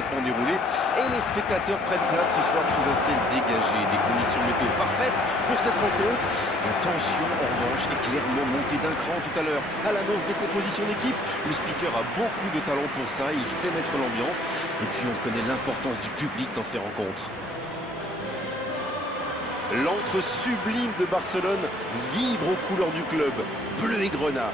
parfaitement déroulé et les spectateurs prennent place ce soir sous un ciel dégagé. Des conditions météo parfaites pour cette rencontre. La tension, en revanche, est clairement montée d'un cran tout à l'heure. À l'annonce des compositions d'équipe, le speaker a beaucoup de talent pour ça. Il sait mettre l'ambiance. Et puis on connaît l'importance du public dans ces rencontres. L'antre sublime de Barcelone vibre aux couleurs du club, bleu et grenat.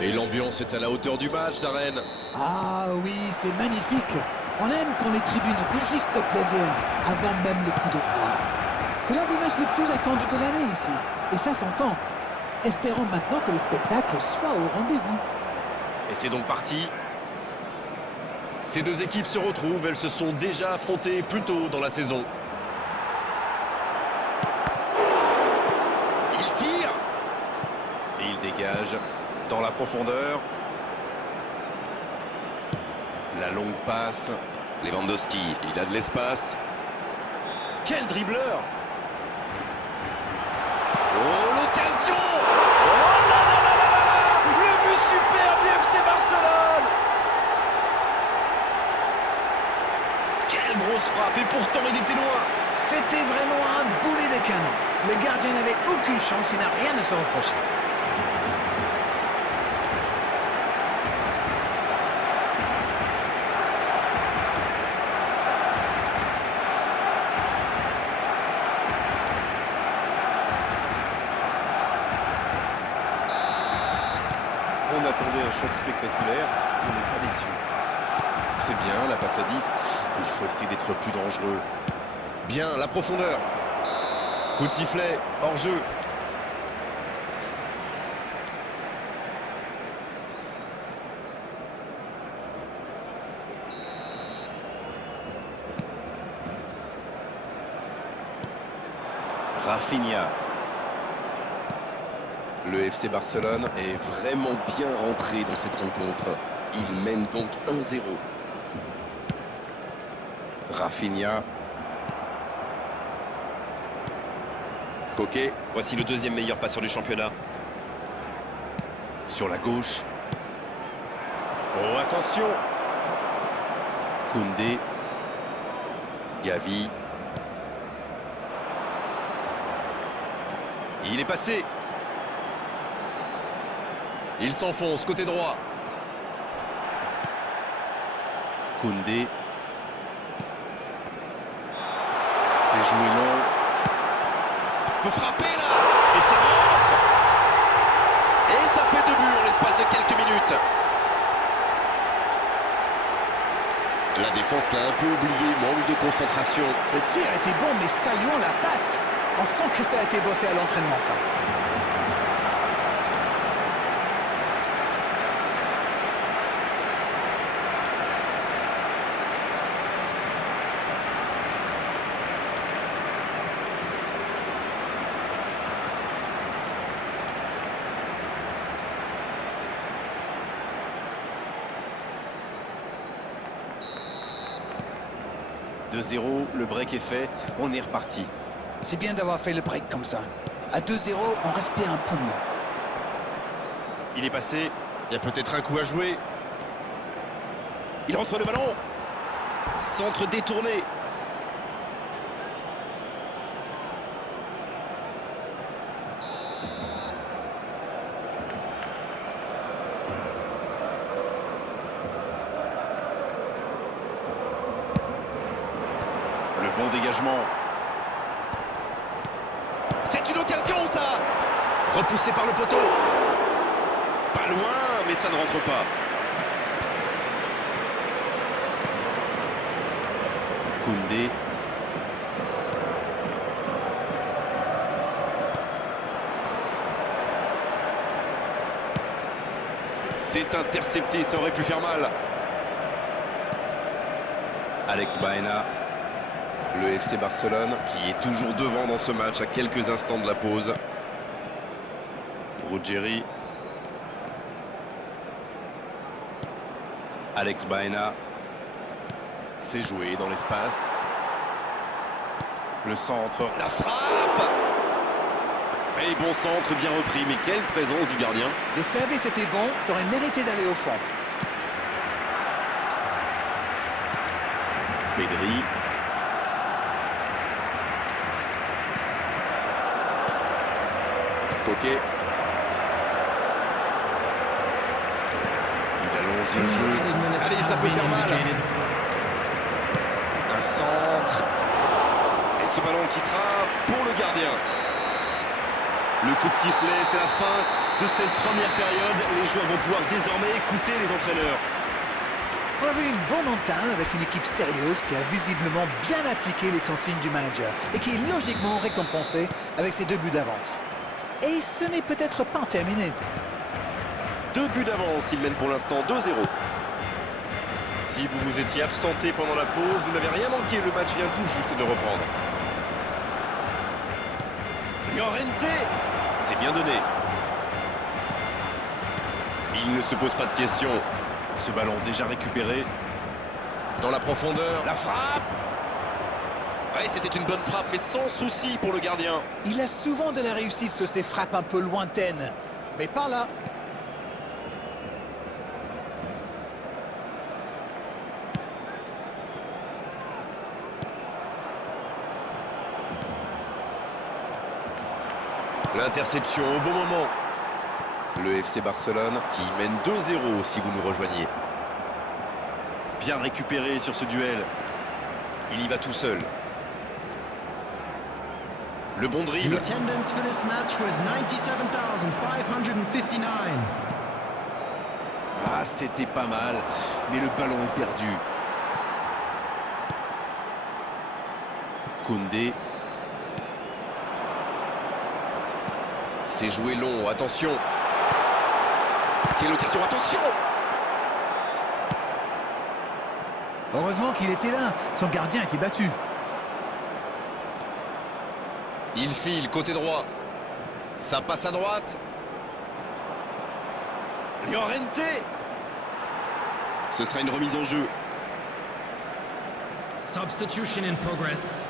Et l'ambiance est à la hauteur du match, Darren. Ah oui, c'est magnifique. On aime quand les tribunes rugissent au plaisir, avant même le coup d'envoi. C'est l'un des matchs les plus attendus de l'année ici. Et ça s'entend. Espérons maintenant que le spectacle soit au rendez-vous. Et c'est donc parti. Ces deux équipes se retrouvent. Elles se sont déjà affrontées plus tôt dans la saison. Il tire. Et il dégage dans la profondeur. La longue passe. Lewandowski, il a de l'espace. Quel dribbleur! Oh, l'occasion! Oh là là là là là là! Le but superbe du FC Barcelone! Quelle grosse frappe! Et pourtant, il était loin! C'était vraiment un boulet de canon. Le gardien n'avait aucune chance, il n'a rien à se reprocher. On attendait un choc spectaculaire, on n'est pas déçu. C'est bien, la passe à 10, il faut essayer d'être plus dangereux. Bien, la profondeur. Coup de sifflet, hors jeu. Rafinha. Le FC Barcelone est vraiment bien rentré dans cette rencontre. Il mène donc 1-0. Rafinha. Coquet, voici le deuxième meilleur passeur du championnat. Sur la gauche. Oh, attention! Koundé. Gavi. Il est passé. Il s'enfonce, côté droit. Koundé. C'est joué long. Peut frapper là. Et ça rentre. Et ça fait 2 buts en l'espace de quelques minutes. La défense l'a un peu oublié, manque de concentration. Le tir était bon, mais saluons la passe. On sent que ça a été bossé à l'entraînement, ça. « 2-0, le break est fait, on est reparti. » C'est bien d'avoir fait le break comme ça. À 2-0, on respire un peu mieux. Il est passé, il y a peut-être un coup à jouer. Il reçoit le ballon. Centre détourné. Le bon dégagement. C'est une occasion, ça! Repoussé par le poteau. Pas loin, mais ça ne rentre pas. Koundé. C'est intercepté, ça aurait pu faire mal. Alex Baena. Le FC Barcelone qui est toujours devant dans ce match à quelques instants de la pause. Ruggeri. Alex Baena. C'est joué dans l'espace. Le centre, la frappe. Et bon centre, bien repris, mais quelle présence du gardien. Le service était bon, ça aurait mérité d'aller au fond. Pedri. Coquet. Il allonge le jeu. Allez, ça peut faire mal. Un centre. Et ce ballon qui sera pour le gardien. Le coup de sifflet, c'est la fin de cette première période. Les joueurs vont pouvoir désormais écouter les entraîneurs. On a vu une bonne entame avec une équipe sérieuse qui a visiblement bien appliqué les consignes du manager et qui est logiquement récompensée avec ses 2 buts d'avance. Et ce n'est peut-être pas terminé. 2 buts d'avance, il mène pour l'instant 2-0. Si vous vous étiez absenté pendant la pause, vous n'avez rien manqué, le match vient tout juste de reprendre. Llorente, c'est bien donné. Il ne se pose pas de questions. Ce ballon déjà récupéré. Dans la profondeur, la frappe. Ouais, c'était une bonne frappe, mais sans souci pour le gardien. Il a souvent de la réussite sur ses frappes un peu lointaines, mais pas là. L'interception au bon moment. Le FC Barcelone qui mène 2-0 si vous nous rejoignez. Bien récupéré sur ce duel. Il y va tout seul. Le bon The dribble. attendance for this match was 97,559. Ah, c'était pas mal, mais le ballon est perdu. Koundé. C'est joué long, attention. Quelle occasion, attention. Heureusement qu'il était là, son gardien était battu. Il file côté droit. Ça passe à droite. Llorente. Ce sera une remise en jeu. Substitution in progress.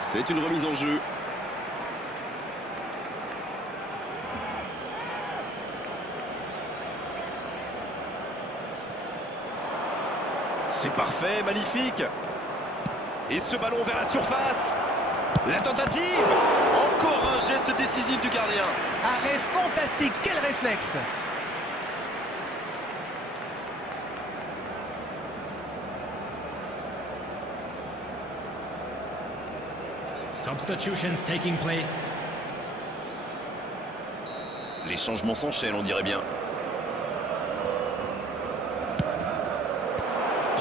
C'est une remise en jeu. C'est parfait, magnifique. Et ce ballon vers la surface. La tentative. Encore un geste décisif du gardien. Arrêt fantastique, quel réflexe! Substitutions taking place. Les changements s'enchaînent, on dirait bien.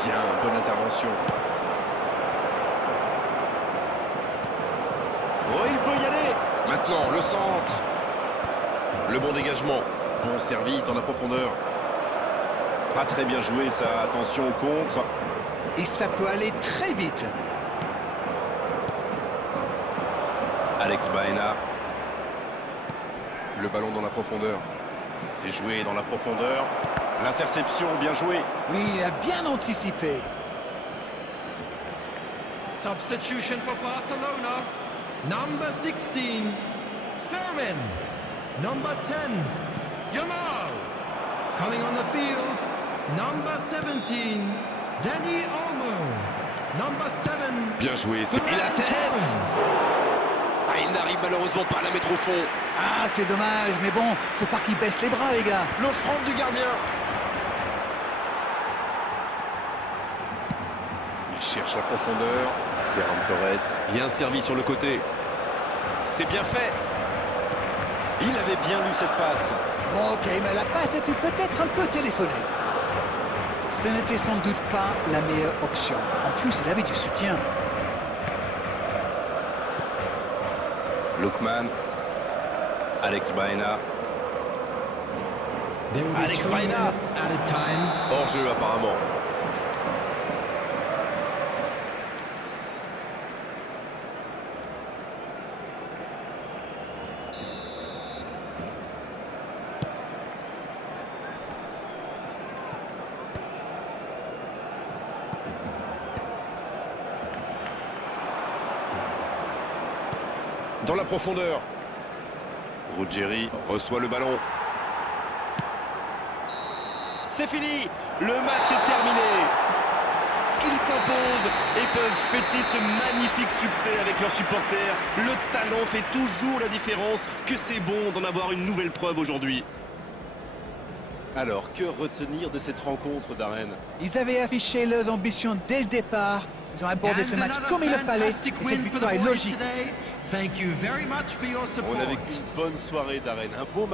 Bien, bonne intervention. Oh, il peut y aller. Maintenant, le centre. Le bon dégagement. Bon service dans la profondeur. Pas très bien joué, ça. Attention au contre. Et ça peut aller très vite. Alex Baena. Le ballon dans la profondeur. C'est joué dans la profondeur. L'interception, bien joué. Oui, il a bien anticipé. Substitution for Barcelona. Number 16, Fermin. Number 10, Yamal. Coming on the field, number 17, Danny Olmo. Number 7, Bien joué, c'est pris la tête. Ah, il n'arrive malheureusement pas à la mettre au fond. Ah, c'est dommage, mais bon, faut pas qu'il baisse les bras, les gars. L'offrande du gardien. Il cherche la profondeur. Ferran Torres, bien servi sur le côté. C'est bien fait. Il avait bien lu cette passe. Ok, mais la passe était peut-être un peu téléphonée. Ce n'était sans doute pas la meilleure option. En plus, il avait du soutien. Lookman. Alex Baena. There will be Alex 2 Baena. minutes at a time. Hors jeu apparemment. Dans la profondeur. Ruggieri reçoit le ballon. C'est fini. Le match est terminé. Ils s'imposent et peuvent fêter ce magnifique succès avec leurs supporters. Le talent fait toujours la différence. Que c'est bon d'en avoir une nouvelle preuve aujourd'hui. Alors, que retenir de cette rencontre, Darren? Ils avaient affiché leurs ambitions dès le départ. Ils ont abordé ce match comme il le fallait. Et cette victoire est logique. Thank you very much for your support. On a vécu une bonne soirée, Darren. Un beau match.